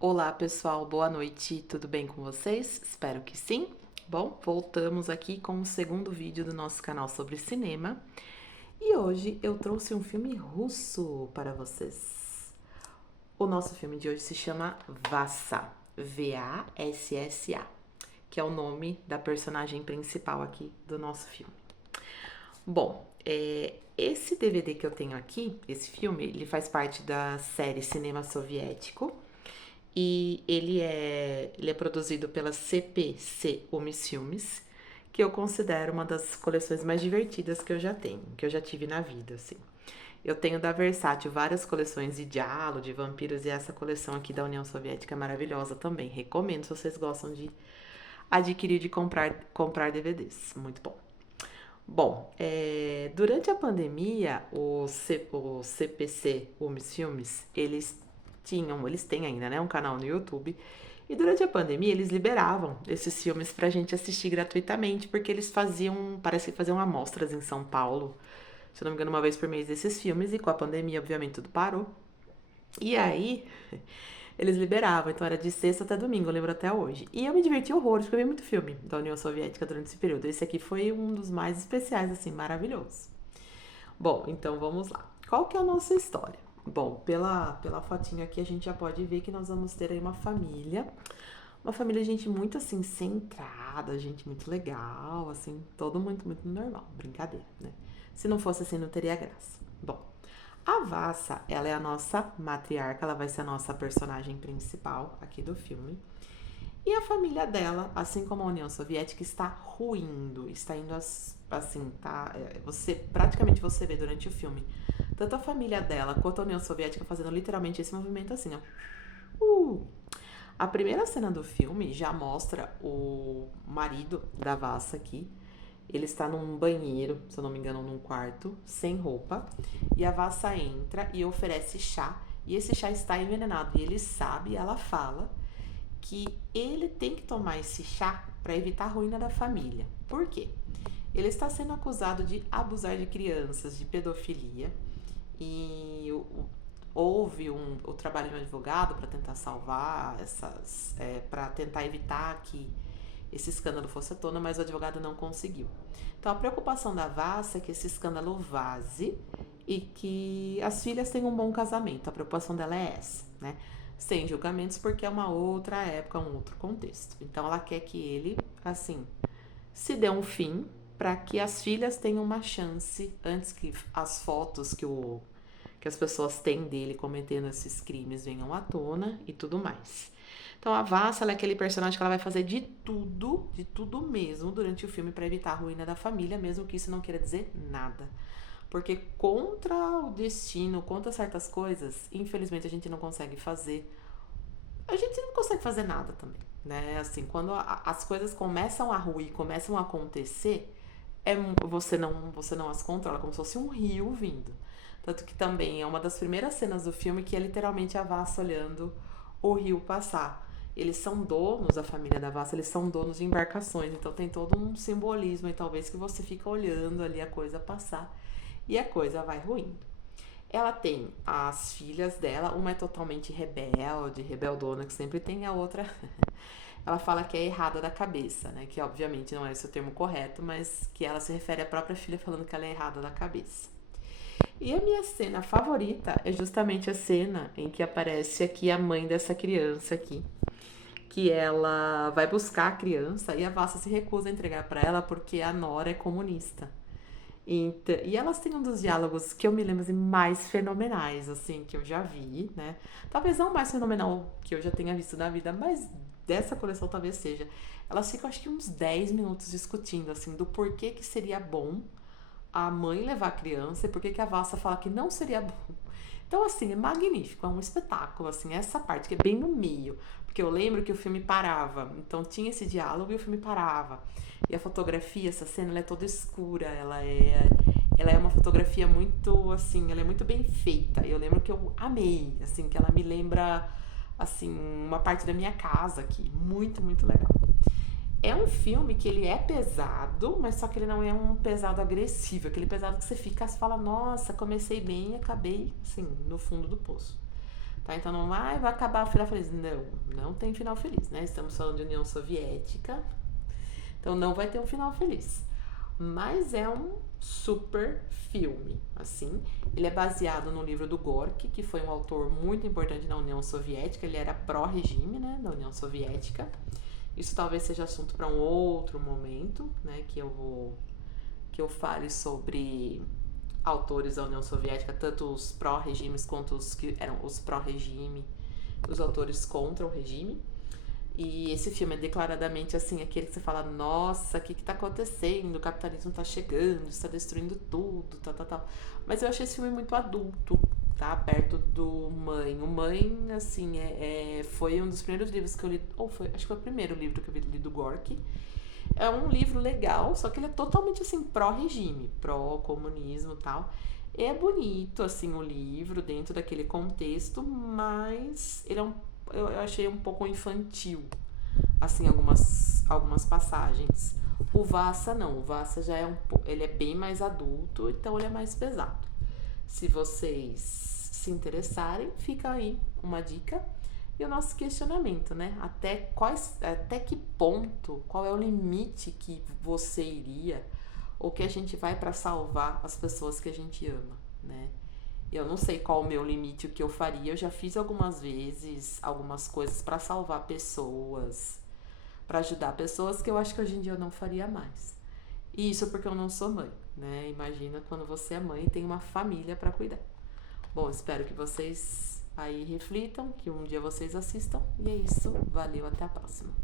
Olá, pessoal, boa noite, tudo bem com vocês? Espero que sim. Bom, voltamos aqui com o segundo vídeo do nosso canal sobre cinema e hoje eu trouxe um filme russo para vocês. O nosso filme de hoje se chama Vassa, V-A-S-S-A, que é o nome da personagem principal aqui do nosso filme. Bom, esse DVD que eu tenho aqui, esse filme, ele faz parte da série Cinema Soviético e ele é produzido pela CPC Umis Filmes, que eu considero uma das coleções mais divertidas que eu já tenho, que eu já tive na vida, assim. Eu tenho da Versátil várias coleções de Diallo, de vampiros, e essa coleção aqui da União Soviética é maravilhosa também. Recomendo se vocês gostam de adquirir, de comprar DVDs. Muito bom. Bom, durante a pandemia, o CPC Umis Filmes, eles têm ainda, né, um canal no YouTube. E durante a pandemia, eles liberavam esses filmes pra gente assistir gratuitamente, porque eles faziam, parece que faziam amostras em São Paulo, se eu não me engano, uma vez por mês desses filmes, e com a pandemia, obviamente, tudo parou. E aí, eles liberavam, então era de sexta até domingo, eu lembro até hoje. E eu me diverti horrores, porque eu vi muito filme da União Soviética durante esse período. Esse aqui foi um dos mais especiais, assim, maravilhoso. Bom, então vamos lá. Qual que é a nossa história? Bom, pela fotinha aqui a gente já pode ver que nós vamos ter aí uma família, gente, muito assim, centrada, gente muito legal, assim, todo muito normal, brincadeira, né? Se não fosse assim, não teria graça. Bom, a Vassa, ela é a nossa matriarca, ela vai ser a nossa personagem principal aqui do filme. E a família dela, assim como a União Soviética, está ruindo, está indo assim, tá? Praticamente você vê durante o filme tanto a família dela quanto a União Soviética fazendo literalmente esse movimento assim, ó. A primeira cena do filme já mostra o marido da Vassa aqui. Ele está num banheiro, se eu não me engano, num quarto, sem roupa. E a Vassa entra e oferece chá. E esse chá está envenenado. E ele sabe, ela fala que ele tem que tomar esse chá para evitar a ruína da família. Por quê? Ele está sendo acusado de abusar de crianças, de pedofilia, e houve o trabalho de um advogado para tentar salvar para tentar evitar que esse escândalo fosse à tona, mas o advogado não conseguiu. Então a preocupação da Vassa é que esse escândalo vaze e que as filhas tenham um bom casamento. A preocupação dela é essa, né? Sem julgamentos, porque é uma outra época, um outro contexto. Então ela quer que ele, assim, se dê um fim para que as filhas tenham uma chance antes que as fotos que as pessoas têm dele cometendo esses crimes venham à tona e tudo mais. Então a Vassa, ela é aquele personagem que ela vai fazer de tudo mesmo durante o filme para evitar a ruína da família, mesmo que isso não queira dizer nada. Porque contra o destino, contra certas coisas, infelizmente a gente não consegue fazer. A gente não consegue fazer nada também, né? Assim, quando as coisas começam a ruir, começam a acontecer, você não as controla, como se fosse um rio vindo. Tanto que também é uma das primeiras cenas do filme que é literalmente a Vassa olhando o rio passar. Eles são donos, a família da Vassa, eles são donos de embarcações, então tem todo um simbolismo e talvez que você fica olhando ali a coisa passar e a coisa vai ruindo. Ela tem as filhas dela, uma é totalmente rebelde, rebeldona, que sempre tem, a outra ela fala que é errada da cabeça, né? Que obviamente não é esse o termo correto, mas que ela se refere à própria filha falando que ela é errada da cabeça. E a minha cena favorita é justamente a cena em que aparece aqui a mãe dessa criança aqui, que ela vai buscar a criança e a Vassa se recusa a entregar para ela porque a Nora é comunista. E elas têm um dos diálogos que eu me lembro assim, mais fenomenais, assim, que eu já vi, né? Talvez não mais fenomenal que eu já tenha visto na vida, mas dessa coleção talvez seja. Elas ficam, acho que uns 10 minutos discutindo, assim, do porquê que seria bom a mãe levar a criança e porquê que a Vassa fala que não seria bom. Então, assim, é magnífico, é um espetáculo, assim, essa parte que é bem no meio. Porque eu lembro que o filme parava, então tinha esse diálogo e o filme parava. E a fotografia, essa cena, ela é toda escura, ela é uma fotografia muito, assim, ela é muito bem feita. Eu lembro que eu amei, assim, que ela me lembra, assim, uma parte da minha casa aqui. Muito legal. É um filme que ele é pesado, mas só que ele não é um pesado agressivo. Aquele pesado que você fica e fala, nossa, comecei bem e acabei, assim, no fundo do poço. tá? Então não vai acabar o final feliz. Não, não tem final feliz, né? Estamos falando de União Soviética, então não vai ter um final feliz. Mas é um super filme, assim. Ele é baseado no livro do Gorky, que foi um autor muito importante na União Soviética. Ele era pró-regime, né, da União Soviética. Isso talvez seja assunto para um outro momento, né, que eu fale sobre autores da União Soviética, tanto os pró-regimes quanto os que eram os pró-regime, os autores contra o regime. E esse filme é declaradamente assim, aquele que você fala, nossa, o que tá acontecendo? O capitalismo tá chegando, está destruindo tudo, tal, tal, tal. Mas eu achei esse filme muito adulto, tá? Perto do Mãe. O Mãe, assim, foi um dos primeiros livros que eu li, ou foi, acho que foi o primeiro livro que eu li do Gorky. É um livro legal, só que ele é totalmente, assim, pró-regime, pró-comunismo e tal. É bonito, assim, o livro, dentro daquele contexto, mas ele é eu achei um pouco infantil, assim, algumas passagens. O Vassa não, o Vassa já ele é bem mais adulto, então ele é mais pesado. Se vocês se interessarem, fica aí uma dica. E o nosso questionamento, né? Até que ponto, qual é o limite que você iria ou que a gente vai para salvar as pessoas que a gente ama, né? Eu não sei qual o meu limite, o que eu faria. Eu já fiz algumas vezes algumas coisas para salvar pessoas, para ajudar pessoas que eu acho que hoje em dia eu não faria mais. E isso porque eu não sou mãe, né? Imagina quando você é mãe e tem uma família para cuidar. Bom, espero que vocês aí reflitam, que um dia vocês assistam. E é isso. Valeu, até a próxima.